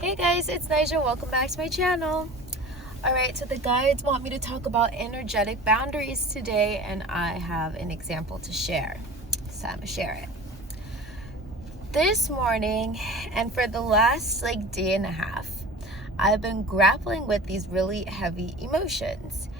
Hey guys, it's Nigel. Welcome back to my channel. Alright, so the guides want me to talk about energetic boundaries today, and I have an example to share. So I'm going to share it. This morning, and for the last day and a half, I've been grappling with these really heavy emotions.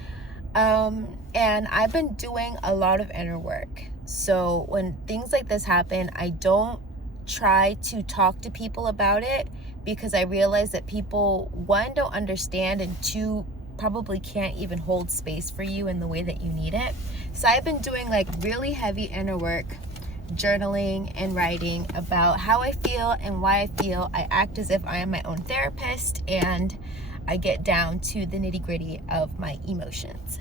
And I've been doing a lot of inner work. So when things like this happen, I don't try to talk to people about it, because I realize that people, one, don't understand, and two, probably can't even hold space for you in the way that you need it. So I've been doing really heavy inner work, journaling and writing about how I feel and why I feel. I act as if I am my own therapist, and I get down to the nitty-gritty of my emotions.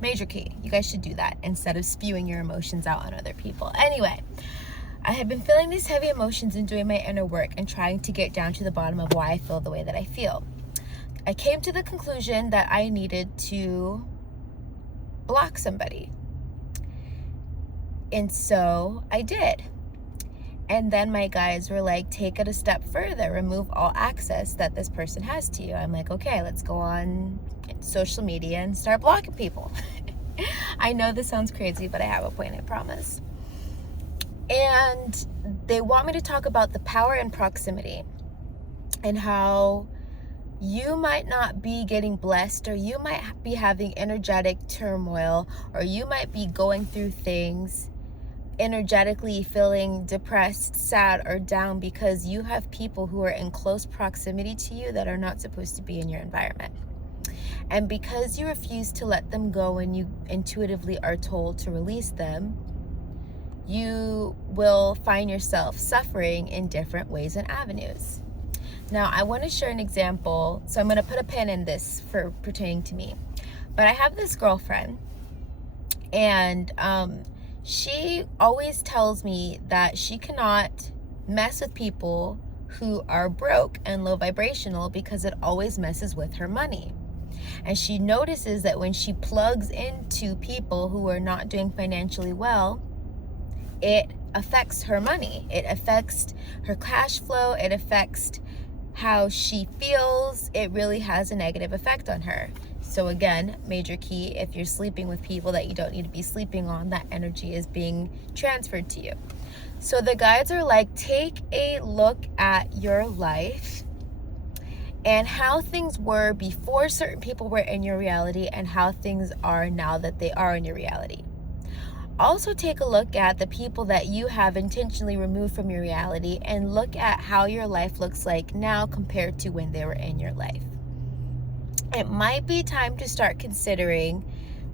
Major key. You guys should do that instead of spewing your emotions out on other people. Anyway, I have been feeling these heavy emotions and doing my inner work and trying to get down to the bottom of why I feel the way that I feel. I came to the conclusion that I needed to block somebody. And so I did. And then my guides were like, take it a step further, remove all access that this person has to you. I'm like, okay, let's go on social media and start blocking people. I know this sounds crazy, but I have a point, I promise. And they want me to talk about the power in proximity, and how you might not be getting blessed, or you might be having energetic turmoil, or you might be going through things energetically feeling depressed, sad, or down because you have people who are in close proximity to you that are not supposed to be in your environment. And because you refuse to let them go when you intuitively are told to release them, you will find yourself suffering in different ways and avenues. Now, I want to share an example, so I'm going to put a pin in this for pertaining to me. But I have this girlfriend, and she always tells me that she cannot mess with people who are broke and low vibrational because it always messes with her money. And she notices that when she plugs into people who are not doing financially well, it affects her money. It affects her cash flow. It affects how she feels. It really has a negative effect on her. So again, major key, if you're sleeping with people that you don't need to be sleeping on, that energy is being transferred to you. So the guides are like, take a look at your life and how things were before certain people were in your reality, and how things are now that they are in your reality. Also take a look at the people that you have intentionally removed from your reality, and look at how your life looks like now compared to when they were in your life. It might be time to start considering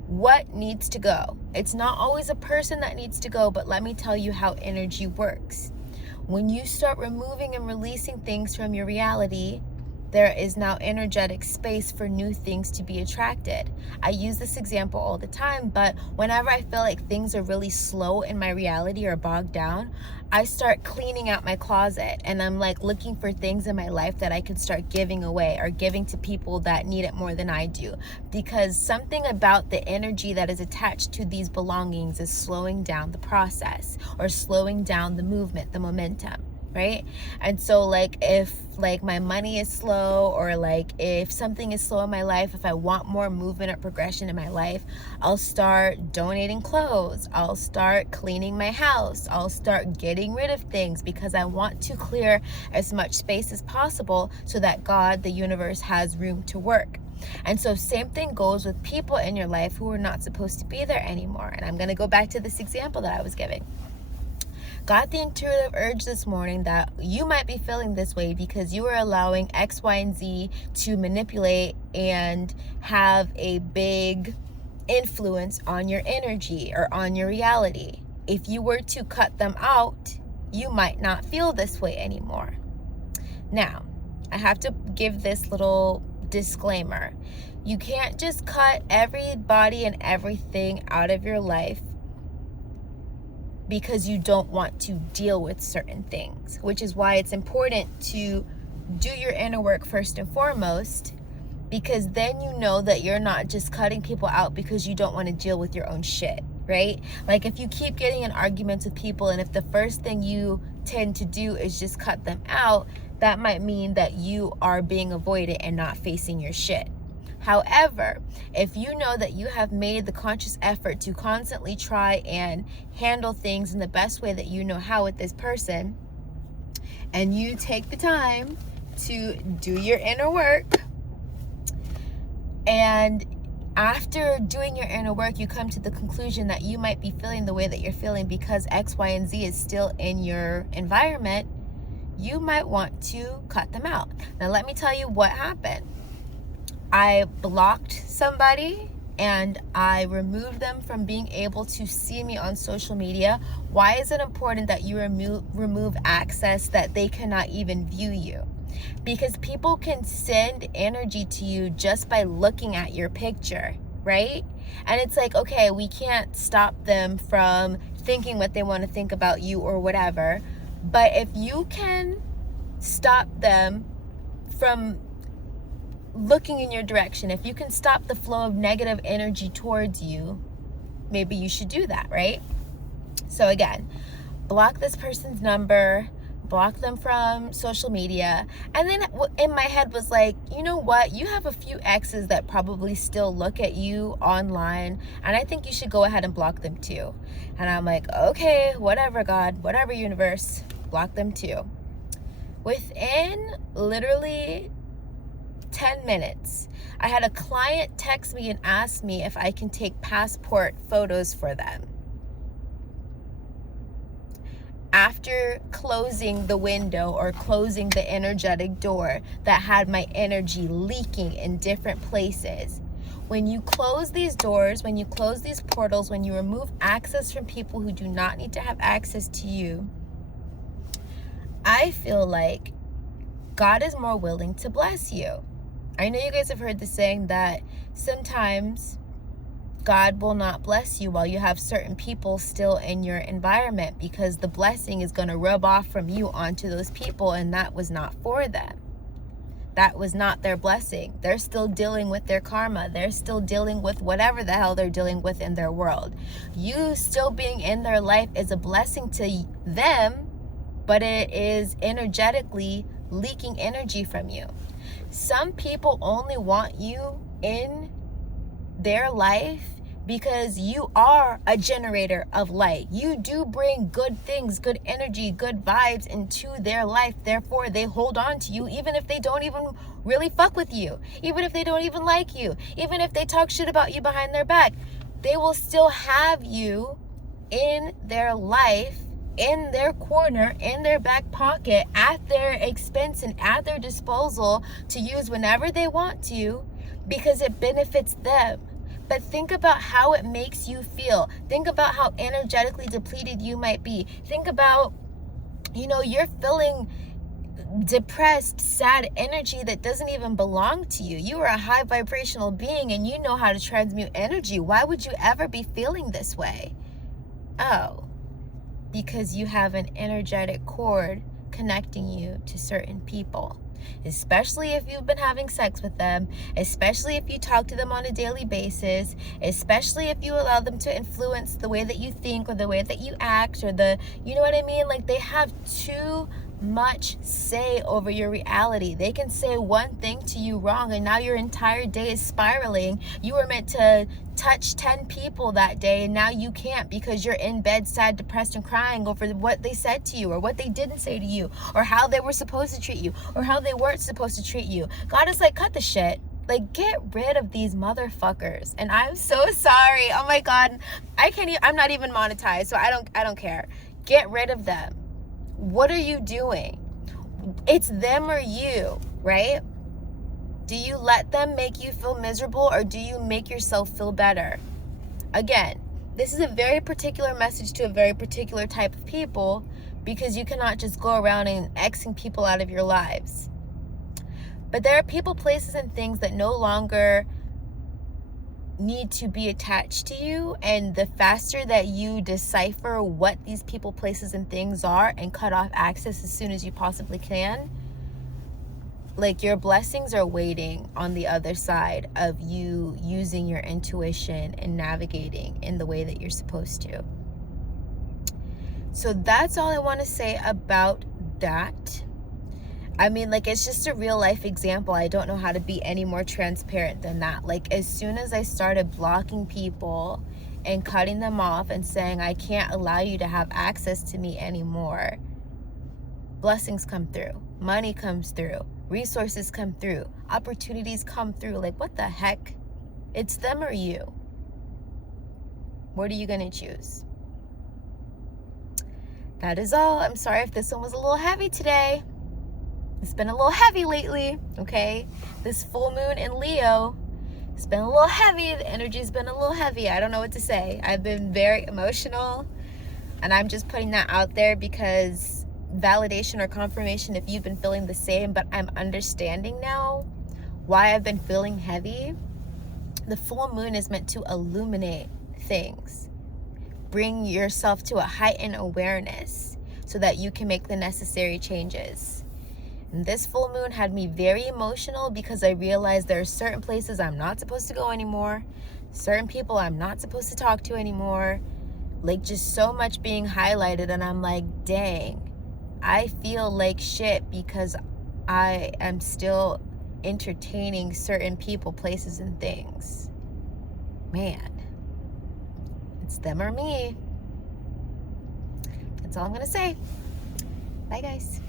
what needs to go. It's not always a person that needs to go, but let me tell you how energy works. When you start removing and releasing things from your reality, there is now energetic space for new things to be attracted. I use this example all the time, but whenever I feel like things are really slow in my reality or bogged down, I start cleaning out my closet, and I'm looking for things in my life that I can start giving away or giving to people that need it more than I do. Because something about the energy that is attached to these belongings is slowing down the process, or slowing down the movement, the momentum. Right? And so if my money is slow, or if something is slow in my life, if I want more movement or progression in my life, I'll start donating clothes, I'll start cleaning my house, I'll start getting rid of things, because I want to clear as much space as possible so that God, the universe, has room to work. And so same thing goes with people in your life who are not supposed to be there anymore. And I'm going to go back to this example that I was giving. Got the intuitive urge this morning that you might be feeling this way because you are allowing X, Y, and Z to manipulate and have a big influence on your energy or on your reality. If you were to cut them out, you might not feel this way anymore. Now, I have to give this little disclaimer. You can't just cut everybody and everything out of your life because you don't want to deal with certain things, which is why it's important to do your inner work first and foremost, because then you know that you're not just cutting people out because you don't want to deal with your own shit, right? If you keep getting in arguments with people, and if the first thing you tend to do is just cut them out, that might mean that you are being avoided and not facing your shit. However, if you know that you have made the conscious effort to constantly try and handle things in the best way that you know how with this person, and you take the time to do your inner work, and after doing your inner work, you come to the conclusion that you might be feeling the way that you're feeling because X, Y, and Z is still in your environment, you might want to cut them out. Now, let me tell you what happened. I blocked somebody and I removed them from being able to see me on social media. Why is it important that you remove access that they cannot even view you? Because people can send energy to you just by looking at your picture, right? And it's like, okay, we can't stop them from thinking what they want to think about you or whatever. But if you can stop them from looking in your direction, if you can stop the flow of negative energy towards you, maybe you should do that, right? So again, block this person's number, block them from social media. And then in my head was like, you know what? You have a few exes that probably still look at you online, and I think you should go ahead and block them too. And I'm like, okay, whatever, God, whatever, universe, block them too. Within literally 10 minutes, I had a client text me and ask me if I can take passport photos for them. After closing the window or closing the energetic door that had my energy leaking in different places. When you close these doors, when you close these portals, when you remove access from people who do not need to have access to you, I feel like God is more willing to bless you. I know you guys have heard the saying that sometimes God will not bless you while you have certain people still in your environment, because the blessing is going to rub off from you onto those people, and that was not for them. That was not their blessing. They're still dealing with their karma. They're still dealing with whatever the hell they're dealing with in their world. You still being in their life is a blessing to them, but it is energetically leaking energy from you. Some people only want you in their life because you are a generator of light. You do bring good things, good energy, good vibes into their life. Therefore, they hold on to you even if they don't even really fuck with you, even if they don't even like you, even if they talk shit about you behind their back. They will still have you in their life, in their corner, in their back pocket, at their expense and at their disposal to use whenever they want to, because it benefits them. But think about how it makes you feel. Think about how energetically depleted you might be. Think about, you're feeling depressed, sad energy that doesn't even belong to you. You are a high vibrational being and you know how to transmute energy. Why would you ever be feeling this way? Oh, because you have an energetic cord connecting you to certain people. Especially if you've been having sex with them, especially if you talk to them on a daily basis, especially if you allow them to influence the way that you think or the way that you act or you know what I mean? Like, they have too much say over your reality. They can say one thing to you wrong and now your entire day is spiraling. You were meant to touch 10 people that day and now you can't because you're in bed sad, depressed, and crying over what they said to you or what they didn't say to you or how they were supposed to treat you or how they weren't supposed to treat you. God is like, cut the shit. Like, get rid of these motherfuckers. And I'm so sorry. Oh my God. I'm not even monetized, so I don't care. Get rid of them. What are you doing? It's them or you, right? Do you let them make you feel miserable or do you make yourself feel better? Again, this is a very particular message to a very particular type of people, because you cannot just go around and Xing people out of your lives. But there are people, places, and things that no longer need to be attached to you, and the faster that you decipher what these people, places, and things are and cut off access as soon as you possibly can, like, your blessings are waiting on the other side of you using your intuition and navigating in the way that you're supposed to. So that's all I want to say about that. I mean, like, it's just a real life example. I don't know how to be any more transparent than that. Like, as soon as I started blocking people and cutting them off and saying, I can't allow you to have access to me anymore, blessings come through, money comes through, resources come through, opportunities come through. Like, what the heck? It's them or you. What are you going to choose? That is all. I'm sorry if this one was a little heavy today. It's been a little heavy lately, okay? This full moon in Leo, it's been a little heavy. The energy's been a little heavy. I don't know what to say. I've been very emotional, and I'm just putting that out there because validation or confirmation if you've been feeling the same, but I'm understanding now why I've been feeling heavy. The full moon is meant to illuminate things. Bring yourself to a heightened awareness so that you can make the necessary changes. And this full moon had me very emotional because I realized there are certain places I'm not supposed to go anymore, certain people I'm not supposed to talk to anymore, like just so much being highlighted, and I'm like, dang, I feel like shit because I am still entertaining certain people, places, and things. Man, it's them or me. That's all I'm gonna say. Bye, guys.